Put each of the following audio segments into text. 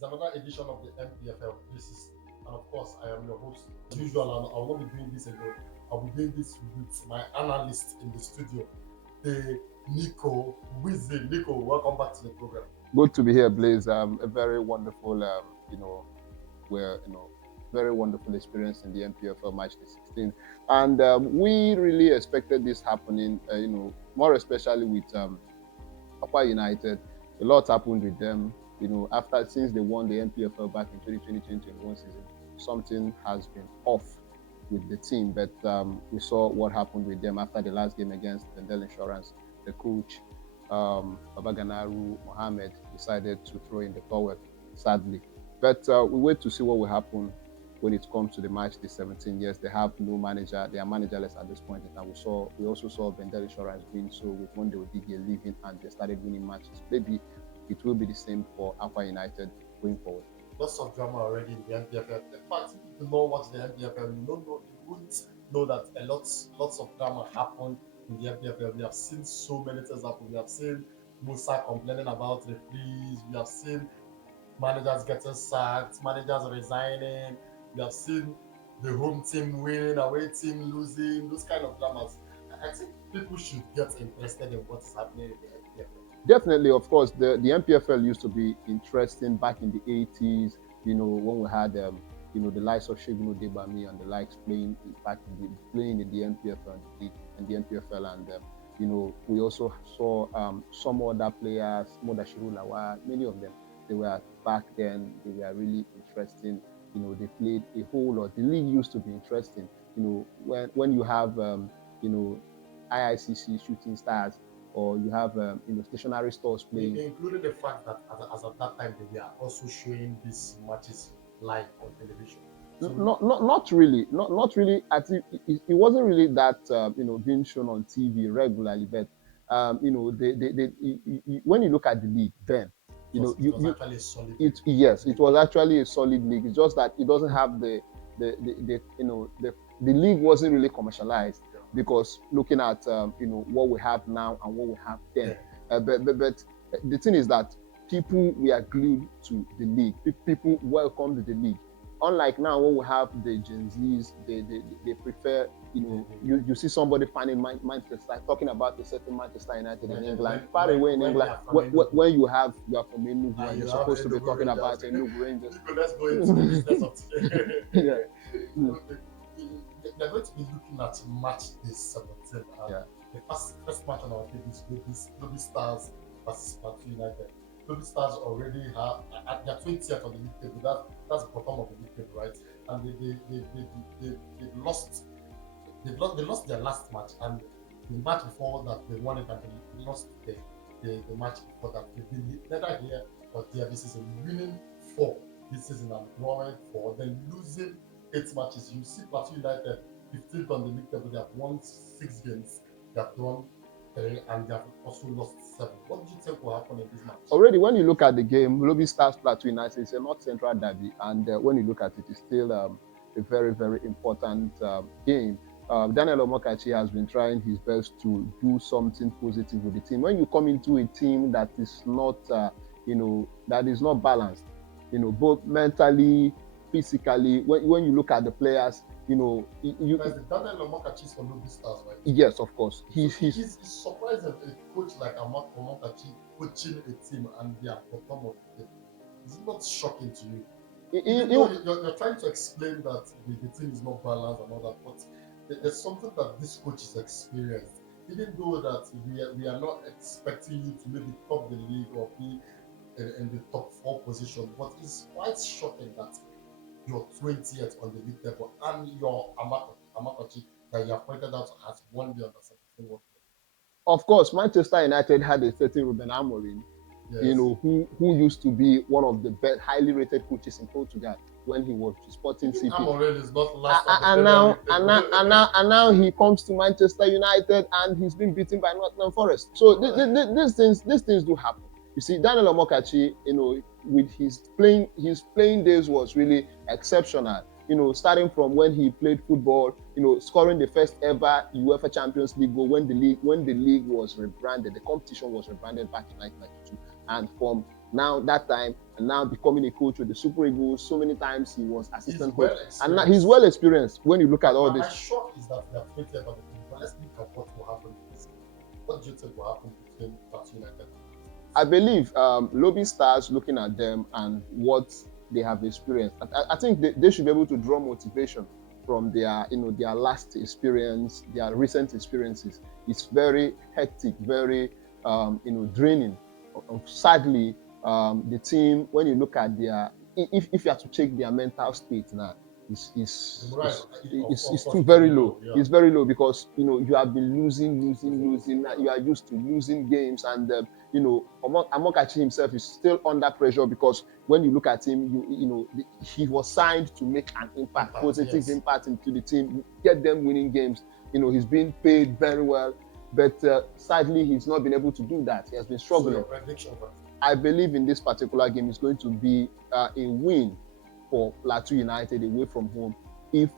It's another edition of the Npfl. And of course, I am your host. As usual, I will not be doing this alone. I'll be doing this with my analyst in the studio, the Nico Wizzy. Nico, welcome back to the program. Good to be here, Blaze. A very wonderful, very wonderful experience in the Npfl match day 16, and we really expected this happening. More especially with Aqua United. A lot happened with them. Since they won the Npfl back in 2020-2021 season, something has been off with the team. But we saw what happened with them after the last game against Bendel Insurance. The coach, Babaganaru Mohammed, decided to throw in the towel, sadly. But we wait to see what will happen when it comes to the match the 17 years. They have no manager. They are managerless at this point. And we also saw Bendel Insurance win. So with one day Odighi leaving and they started winning matches. Maybe it will be the same for Aqua United going forward. Lots of drama already in the Npfl. In fact, if you do not watch the Npfl, you wouldn't know that lots of drama happened in the Npfl. We have seen so many things happen. We have seen Musa complaining about referees. We have seen managers getting sacked, managers resigning. We have seen the home team winning, away team losing, those kind of dramas. I think people should get interested in what is happening in the Npfl. Definitely, of course, the Npfl used to be interesting back in the 80s, when we had the likes of Shegun Odebami and the likes playing in the Npfl and the Npfl, and we also saw some other players, Modashiru Lawa, many of them. They were back then. They were really interesting. They played a whole lot. The league used to be interesting. When you have IICC shooting stars, or you have stationary stores playing. Including the fact that as at that time they were also showing these matches live on television. So not really. Not really. It wasn't really that being shown on TV regularly, but when you look at the league then, it was actually a solid league. It was actually a solid league. It's just that it doesn't have the league wasn't really commercialized, because looking at what we have now and what we have then. But the thing is that people were glued to the league. People welcomed the league. Unlike now, when we have the Gen Zs, they prefer, you see somebody finding Manchester, talking about a certain Manchester United in England, far away in England, when you are from Enugu and you're supposed to be talking about Enugu Rangers. Let's go into the business of today. They're going to be looking at match day 17. The first match on our table is Lobby Stars versus Plateau United. Lobby Stars already have at their 20th on the league table. That's the bottom of the league table, right? And they lost their last match, and the match before that they won it, and they lost the match before that. They've been neither here or there this season, winning 4 this season and drawing 4, then losing 8 matches. You see Plateau United 15th on the league table. They have won 6 games. They have drawn 3, and they have also lost 7. What do you think will happen in this match? Already, when you look at the game, Lobby Stars Plateau United is a North Central derby, and when you look at it, it's still a very, very important game. Daniel Omokachi has been trying his best to do something positive with the team. When you come into a team that is not, that is not balanced, both mentally, physically, when you look at the players, Daniel Omokachi is for Lobby Stars, right? Yes, of course. He's surprised that a coach like Omokachi coaching a team and they are bottom of the table. Is it not shocking to you? You're trying to explain that the team is not balanced and all that, but there's something that this coach is experienced. Even though that we are not expecting you to maybe top the league or be in the top 4 position, but it's quite shocking that you're 20th on the league table and your Amakochi that you have pointed out has won the under-17 World Cup. Of course, Manchester United had a certain Ruben Amorim, yes, who used to be one of the best, highly rated coaches in Portugal when he was Sporting CP. Amorim is not last. And now he comes to Manchester United and he's been beaten by Nottingham Forest. So these things do happen. You see, Daniel Omokachi, with his playing days was really exceptional. Starting from when he played football, scoring the first ever UEFA Champions League goal when the league was rebranded, the competition was rebranded back in 1992, and from now that time and now becoming a coach with the Super Eagles. So many times he was assistant coach, well and now he's well experienced. When you look at all My this, shock is that we are 20 about the team, but let's look at what will happen in this game. What do you think will happen between Plateau United and I believe Lobby Stars, looking at them and what they have experienced, I think they should be able to draw motivation from their, their last experience, their recent experiences. It's very hectic, very, draining. Sadly, the team, when you look at their, if you have to check their mental state now, is too very low. Yeah. It's very low because you have been losing. You are used to losing games, and Amokachi himself is still under pressure because when you look at him, he was signed to make an impact, positive impact into the team, get them winning games. He's being paid very well, but sadly, he's not been able to do that. He has been struggling. So your prediction, I believe in this particular game is going to be a win for Plateau United away from home if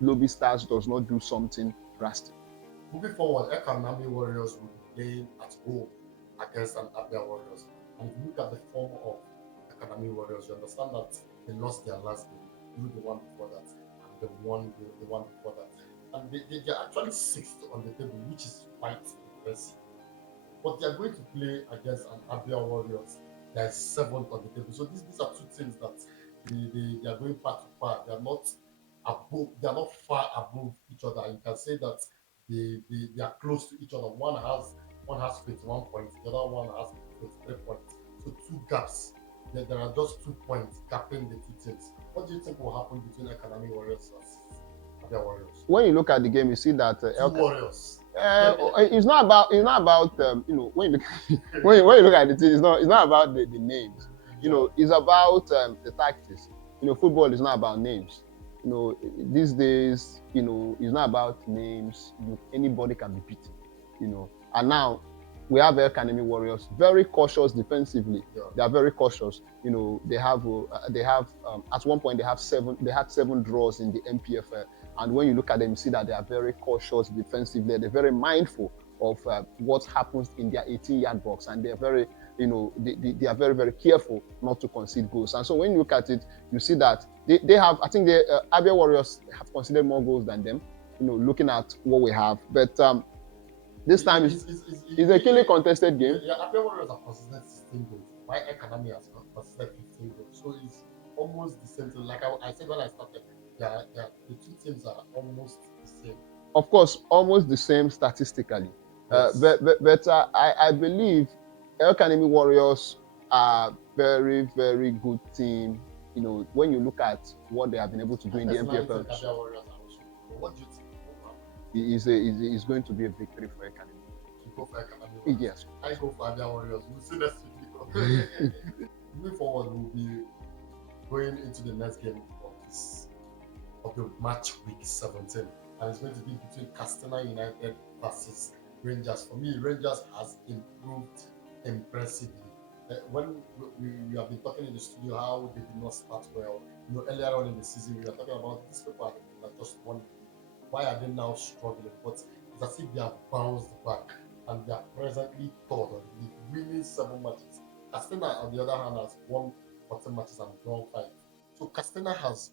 Lobby Stars does not do something drastic. Moving forward, Ekanami Warriors will be playing at home against an Abia Warriors. And if you look at the form of Ekanami Warriors, you understand that they lost their last game, the one before that, and they won the one before that. And they're actually sixth on the table, which is quite impressive. But they're going to play against an Abia Warriors that is seventh on the table. So these are two teams that they are going part to part. They are not above, they are not far above each other. You can say that they are close to each other. One has 21 points, the other one has 23 points. So two gaps. There are just 2 points gapping the two teams. What do you think will happen between Economic Warriors and Abia Warriors? When you look at the game, you see that Warriors. It's not about when you look at the team, it's not about the names. It's about the tactics. Football is not about names. These days, it's not about names. Anybody can be beaten. And now we have Academy Warriors, very cautious defensively. Yeah. They are very cautious. They have at one point they had 7 draws in the Npfl. And when you look at them, you see that they are very cautious defensively. They're very mindful of what happens in their 18-yard box, and they're very, they are very, very careful not to concede goals. And so when you look at it, you see that they have, I think the Abia Warriors have conceded more goals than them. Looking at what we have, but this time it's a keenly contested game. Yeah, Abia Warriors have conceded 16 goals. My Academy has conceded 15 goals. So it's almost the same thing. Like I said when I started, the two teams are almost the same. Of course, almost the same statistically. Yes. But I believe El Kanemi Warriors are very, very good team. When you look at what they have been able to do in the Npfl. What do you think? Is going to be a victory for El Kanemi. You go for El Kanemi? Yes. I go for Abia Warriors. We'll see next week. Moving forward, we'll be going into the next game of the match week 17, and it's going to be between Castana United versus Rangers. For me, Rangers has improved impressively. When we have been talking in the studio how they did not start well, earlier on in the season, we were talking about these people are just one. Why are they now struggling? But it's as if they have bounced back and they are presently third on the league, winning 7 matches. Castana, on the other hand, has won 14 matches and drawn 5. So Castana has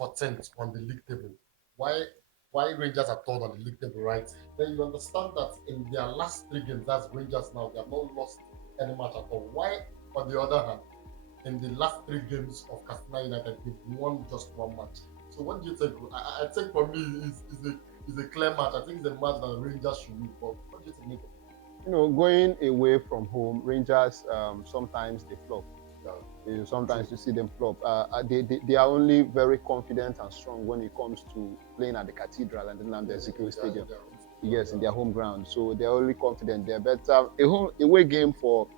14th on the league table. Why Rangers are third on the league table, right? Then you understand that in their last 3 games, that's Rangers now, they have not lost any match at all. Why, on the other hand, in the last 3 games of Castana United, they've won just 1 match? So what do you think? I think for me, it's a clear match. I think it's a match that Rangers should win. But what do you think? Going away from home, Rangers sometimes they flop. Yeah. Sometimes you see them flop. They are only very confident and strong when it comes to playing at the Cathedral and then the Ezekiel Stadium. Yes, in their home ground. So they're only confident there. But a away game for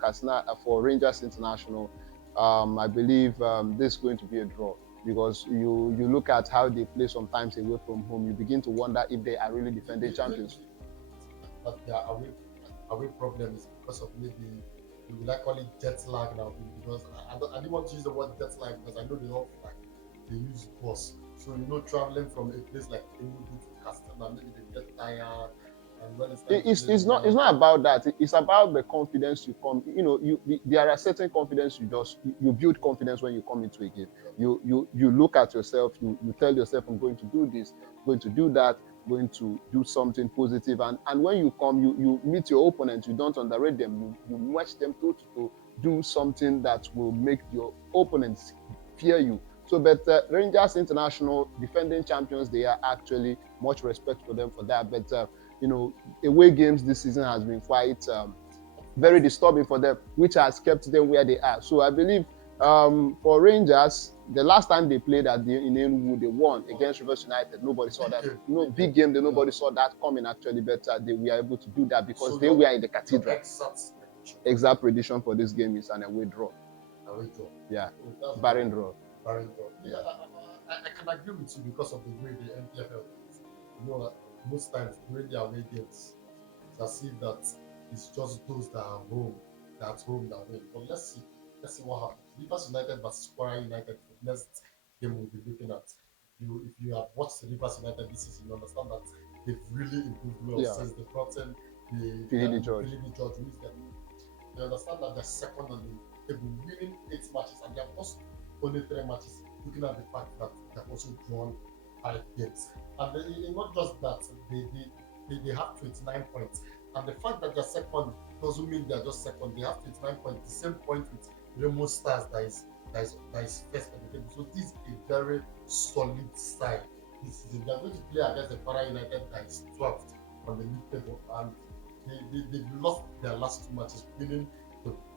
for Rangers International, I believe this is going to be a draw. Because you look at how they play sometimes away from home, you begin to wonder if they are really defending champions. But their away problem is because of maybe we will call it jet lag now, because I didn't want to use the word jet lag because I know they don't like they use bus. So traveling from a place like Enugu to Castana, maybe they get tired And when it's time to play, It's not about that. It's about the confidence you come. There are certain confidence you build confidence when you come into a game. You look at yourself. You tell yourself, I'm going to do this, going to do that, going to do something positive. And when you come, you meet your opponent. You don't underrate them. You match them toe to toe. Do something that will make your opponents fear you. So, but Rangers International, defending champions, they are actually much respect for them for that. But away games this season has been quite very disturbing for them, which has kept them where they are. So I believe for Rangers, the last time they played in Enugu, they won against Rivers United. Nobody saw that. Big game. Nobody saw that coming actually. But they were able to do that because they were in the cathedral. Exact prediction for this game is an away draw. Away draw. Yeah, barren draw. Barren draw. Yeah, I can agree with you because of the way the NPFL is. Most times during the away games, it's as if that it's just those that are home, that win. But let's see what happens. Rivers United versus Kwara United for the next game we'll be looking at. If you have watched the Rivers United this season, you understand that they've really improved well since they brought in the Philly George, who is their you understand that they're second on the table, winning 8 matches, and they have lost only 3 matches, looking at the fact that they have also drawn 5 games. And not just that, they have 29 points. And the fact that they're second doesn't mean they're just second. They have 29 points, the same point with Remo Stars that is first on the table. So this is a very solid side this season. They're going to play against the Para United that is 12th on the league table, and they've lost their last 2 matches, winning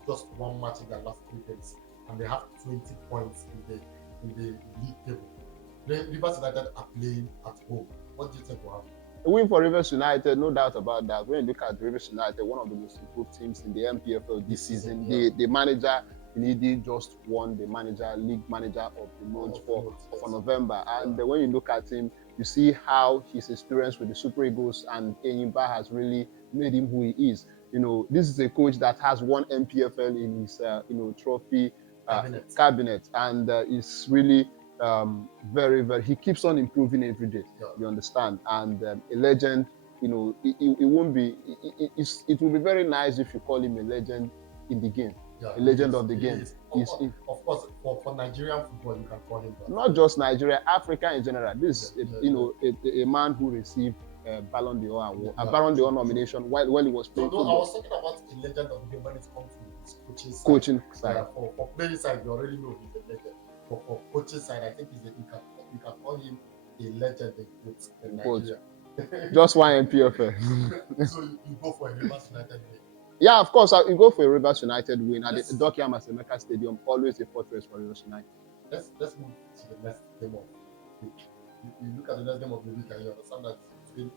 just 1 match in their last 3 games, and they have 20 points in the league table. Rivers United are playing at home. What do you think will happen? A win for Rivers United, no doubt about that. When you look at Rivers United, one of the most improved teams in the NPFL this season. Yeah. The manager Inidi just won the league manager of the month for November. And when you look at him, you see how his experience with the Super Eagles and Enyimba has really made him who he is. This is a coach that has won NPFL in his trophy cabinet, and is really very, very. He keeps on improving every day. Yeah. You understand, and a legend. It won't be. It will be very nice if you call him a legend in the game. Yeah, a legend of the game. Of course, for Nigerian football, you can call him that. Not just Nigeria, Africa in general. This a man who received Ballon d'Or award, a Ballon d'Or nomination while he was playing. So, I was talking about a legend of the game when it comes to his coaching side. For playing side, you already know he's a legend. But for coaching side, I think you can call him a legend in Nigeria. Just one NPFL. So you go for a Rivers United win. Yeah, of course. You go for a Rivers United win at the Dokia Masemeka Stadium. Always a fortress for Rivers United. Let's move to the next game of the week. You look at the next game of the week and you understand that it's between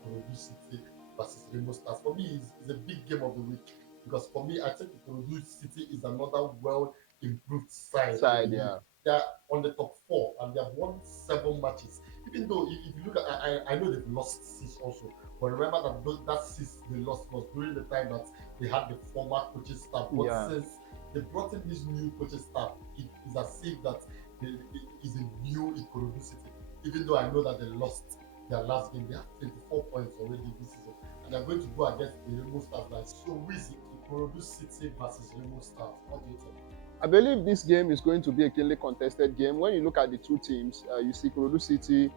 Ikorodu City versus Rainbow Stars. For me, it's a big game of the week because for me, I think Ikorodu City is another well-improved side. Yeah. They're on the top 4 and they have won 7 matches. Even though if you look at, I know they've lost 6 also, but remember that 6 they lost was during the time that they had the former coaching staff. But since they brought in this new coaching staff, it is as if that it is a new Ikorodu City. Even though I know that they lost their last game, they have 24 points already this season, and they're going to go against the Rainbow Stars. So who is Ikorodu City versus Rainbow Stars? What do you think? I believe this game is going to be a keenly contested game. When you look at the two teams, you see Ikorodu City,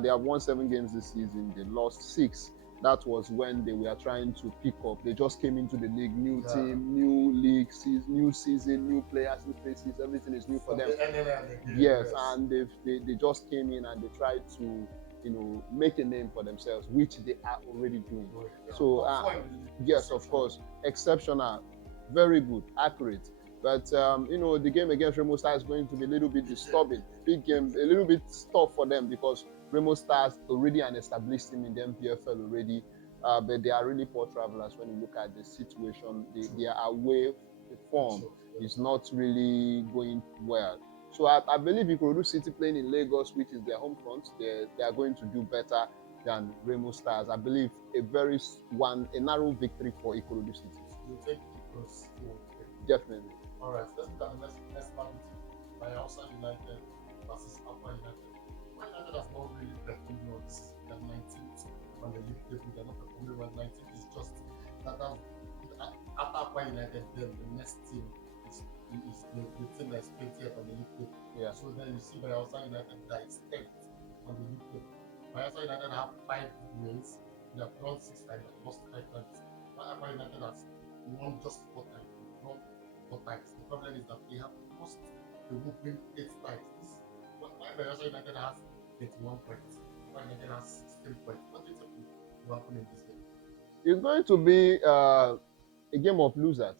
they have won 7 games this season. They lost 6. That was when they were trying to pick up. They just came into the league, new team, new league, new season, new players, new faces. Everything is new for them. Yes, and they just came in and they tried to make a name for themselves, which they are already doing. So yes, of course, exceptional, very good, accurate. But the game against Remo Stars is going to be a little bit disturbing. Big game, a little bit tough for them because Remo Stars already an established team in the NPFL already, but they are really poor travelers when you look at the situation. Their away form is not really going well. So I believe Ikorodu City playing in Lagos, which is their home front, they are going to do better than Remo Stars. I believe a narrow victory for Ikorodu City. You think Ikorodu City will win? Definitely. All right, let's look at the next match. Bayelsa United versus Aqua United. Aqua United has not really performed well this season. They're 19th on the league table. They're not performing well. 19th is just that. After Aqua United, then the next team is the team that's 20th on the league table. Yeah. So then you see Bayelsa United that is 10th on the league table. Bayelsa United have 5 wins. They have won 6 times and lost 5 times. Aqua United has won just 4 times. Won 4 times. The problem is that they have lost the whooping 8 times. Why Bayelsa United has 21 points? Aqua United has 16 points. What do you think will happen in this game? It's going to be a game of losers.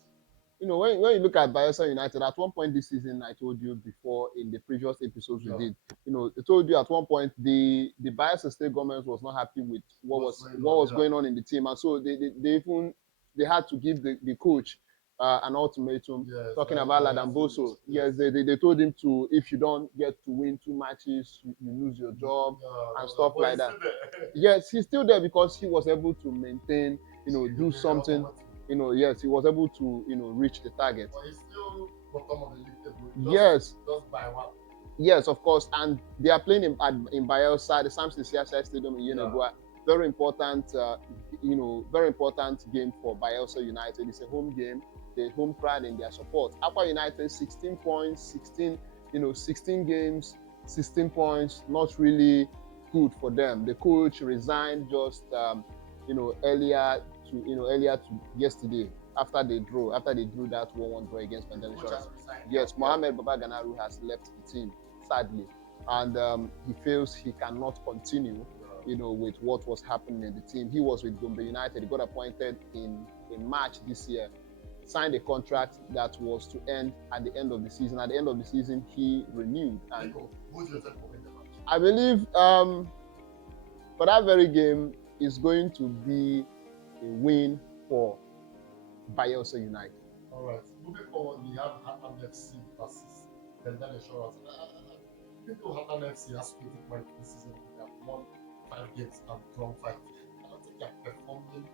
You know, when you look at Bayelsa United, at one point this season, I told you before in the previous episodes we did, you know, I told you at one point the Bayelsa State government was not happy with what was going on in the team, and so they had to give the coach an ultimatum, talking about Ladan Boso. Yes, they told him to, if you don't get to win 2 matches, you lose your job and stuff like that. Yes, he's still there because he was able to maintain, you know, do something. You know, yes, he was able to, you know, reach the target. But he's still bottom of the league table. Yes. Just by one. Yes, of course. And they are playing in Bayelsa, the Samson Siasa Stadium in Yenagoa. Very important, very important game for Bayelsa United. It's a home game. The home crowd in their support. Aqua United, 16 points, 16 games, 16 points. Not really good for them. The coach resigned just, earlier to yesterday after they drew that 1-1 draw against Pendel Insurance. Yes, Mohamed Baba Ganaru has left the team, sadly, and he feels he cannot continue, with what was happening in the team. He was with Gombe United. He got appointed in March this year, signed a contract that was to end at the end of the season. At the end of the season, he renewed. And I believe for that very game is going to be a win for Bayelsa United. All right. Moving forward, we have Hatman FC versus Pendel Insurance. Even though Hatman FC has 20 points this season, they have won 5 games and drawn 5. I don't think they're performing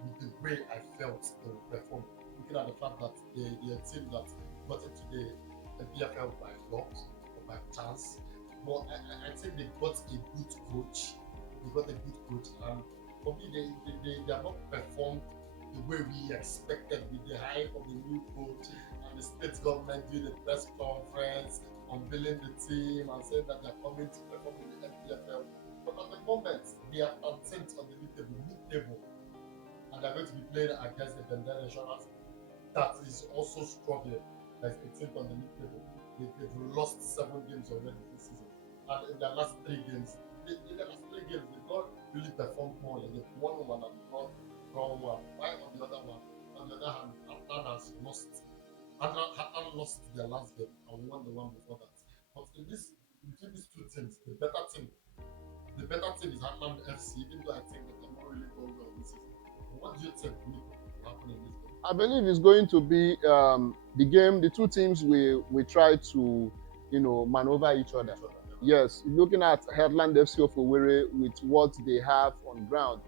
with the way I felt they would perform. Looking at the fact that they're a team that got into the Npfl by luck or by chance. But I think they got a good coach. And for me, they have not performed the way we expected with the hype of the new coach and the state government doing a press conference, unveiling the team and saying that they're coming to perform in the Npfl. But at the moment, they are 13th on the mid-table, and they're going to be playing against the Pendel Insurance that is also struggling, like 18th on the mid-table. They've lost 7 games already this season, and in their last 3 games, they've not really performed well. They've won 1 and not drawn 1. Why on the other hand, Atlan has lost. Atlan lost their last game and won the one before that. But between these 2 teams, the better team is Atlan FC, even though I think that they're not really going well this season. But what do you think will happen in this game? I believe it's going to be the game. The 2 teams will try to, maneuver each other. Yes, looking at Heartland FC of Owerri with what they have on ground,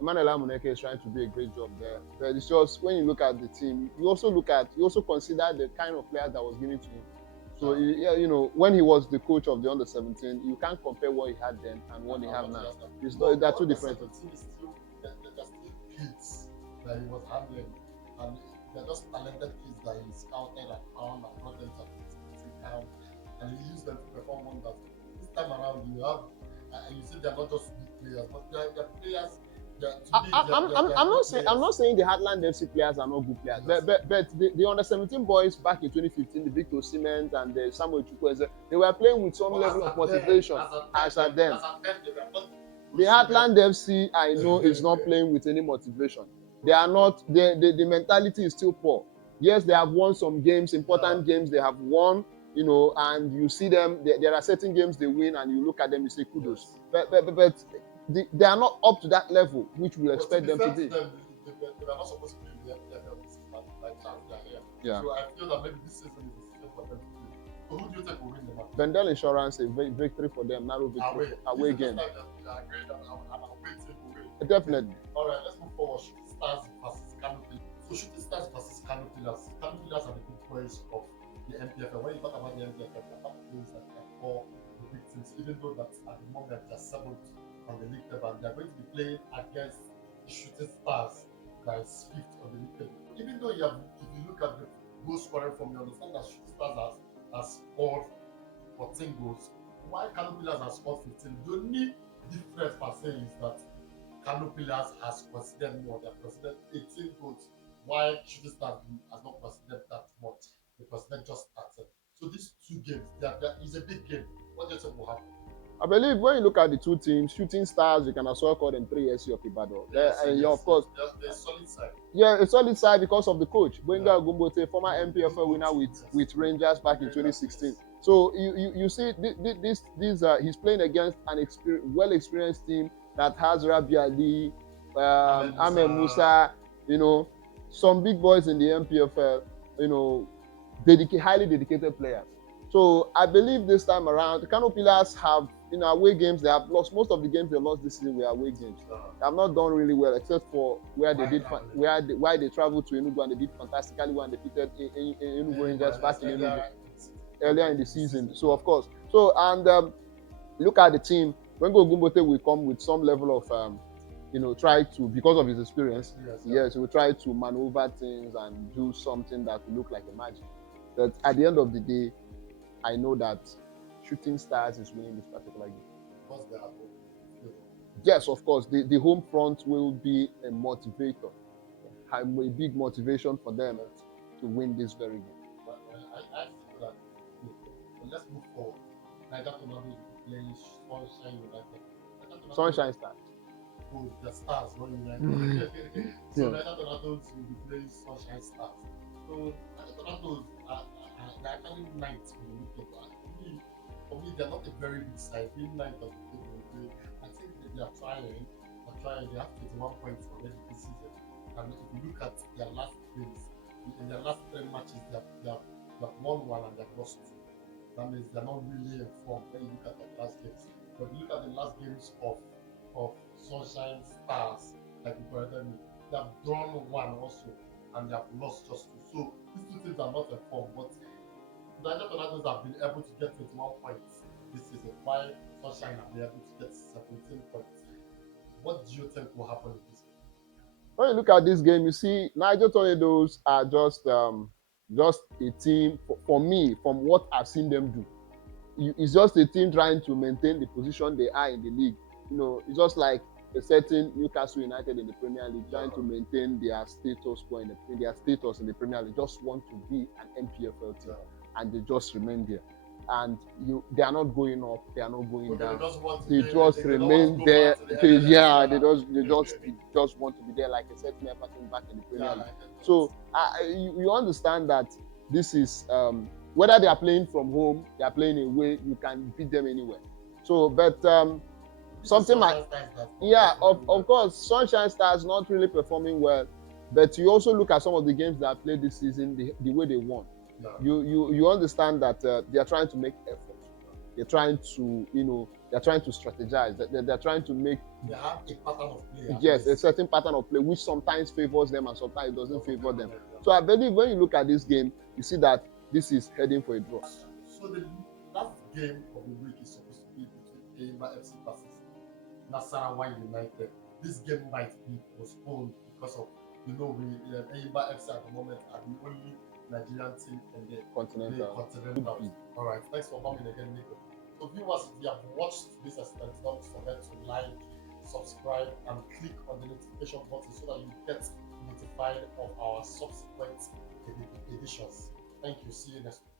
Emmanuel Amuneke is trying to do a great job there. But it's just when you look at the team, you also consider the kind of players that was given to him. So when he was the coach of the under-17, you can't compare what he had then and what they have now. They're 2 different things. They're still kids that he was handling, and they're just talented kids that he scouted and found and brought them to the town, and he used them to perform wonders. This time around, you have, and you see they're not just good players, but they're players. I'm not saying the Heartland FC players are not good players, yes. but the under-17 boys back in 2015, the Victor Siemens and the Samuel Chukwueze, they were playing with some level of motivation as at them. The Heartland FC, I know, is not playing with any motivation. They are not. The mentality is still poor. Yes, they have won some games, important games they have won, and you see them. There are certain games they win, and you look at them, you say kudos. But they are not up to that level, which we expect them to be. They are not supposed to be in the NFL like chance they are here. Yeah. So I feel that maybe this season is the season for them to play. So who do you think will win the match? Pendel Insurance, a victory for them, narrow victory, away game. Definitely. All right, let's move forward. Shooting Stars versus Kano Pillars. So Shooting Stars versus Kano Pillars. Kano Pillars are the big boys of the Npfl. When you talk about the Npfl, goals that they score the big teams, even though that at the moment they're seventh on the league table, and they're going to be playing against the Shooting Stars that is fifth on the league table. Even though if you look at the goal scoring from, you understand that Shooting Stars has scored 14 goals, while Kano Pillars has scored 15. The only difference per se is that Kano Pillars has considered more. They have considered 18 goals, while Shooting Stars has not considered that much. They considered just 13. So these two games, there is a big game. What do you think will happen? I believe when you look at the two teams, Shooting Stars, you can as well call them 3SC of Ibadan. Of course, they're solid side. Yeah, a solid side because of the coach, Benga Gumbote, former Npfl winner with Rangers back in 2016. So you see this he's playing against an well experienced team that has Rabi Ali, Ahmed Musa, some big boys in the Npfl, highly dedicated players. So I believe this time around, the Kano Pillars have, away games, they have lost. Most of the games they lost this season were away games. They have not done really well, except for where they traveled to Enugu and they did fantastically well and defeated Enugu Rangers back in Enugu earlier in the season. So of course, look at the team. When Gumbote will come with some level of try to, because of his experience, yes, he will try to maneuver things and do something that will look like a magic. But at the end of the day, I know that Shooting Stars is winning this particular game. Because they are home. Yes, of course, the home front will be a motivator, a big motivation for them to win this very game. But I feel that let's move forward. Niger Tornadoes will be playing Sunshine United. Sunshine Stars. Oh, the Stars, not United. So Niger Tornadoes will be playing Sunshine Stars. So Niger Tornadoes they're actually ninth on the league table. For me, they're not a very big side. Being ninth on the table, I think that they are trying. They have 21 points already this season. And if you look at their last games, in their last 10 matches, they have won one and they've lost two. That means they're not really informed when you look at their last games. But if you look at the last games of Sunshine Stars, like you corrected me, they have drawn one also and they have lost just two. So these two teams are not informed, but Niger Tornadoes have been able to get 21 points this season, while Sunshine have been able to get 17 points. What do you think will happen in this game? When you look at this game, you see Niger Tornadoes are just a team, for me, from what I've seen them do. It's just a team trying to maintain the position they are in the league. It's just like a certain Newcastle United in the Premier League trying to maintain their status quo in their status in the Premier League. Just want to be an Npfl team, and they just remain there. And they are not going up, they are not going down. They just remain there. They just want to be there, like a certain person back in the Premier League. So you understand that this is whether they are playing from home, they are playing away, you can beat them anywhere. So, but something like of course, Sunshine Stars not really performing well, but you also look at some of the games that are played this season, the way they won. You understand that they are trying to make effort. They're trying to strategize. They're trying to make. They have a pattern of play. Yes, a certain pattern of play which sometimes favors them and sometimes it doesn't favor them. So I believe when you look at this game, you see that this is heading for a draw. So the last game of the week is supposed to be between Enyimba FC versus Nasarawa United. This game might be postponed because of Enyimba FC at the moment are the only Nigerian team in the Continental. All right, thanks for coming again, Nico. So viewers, if you have watched this extent, don't forget to like, subscribe, and click on the notification button so that you get notified of our subsequent editions. Thank you. See you next week.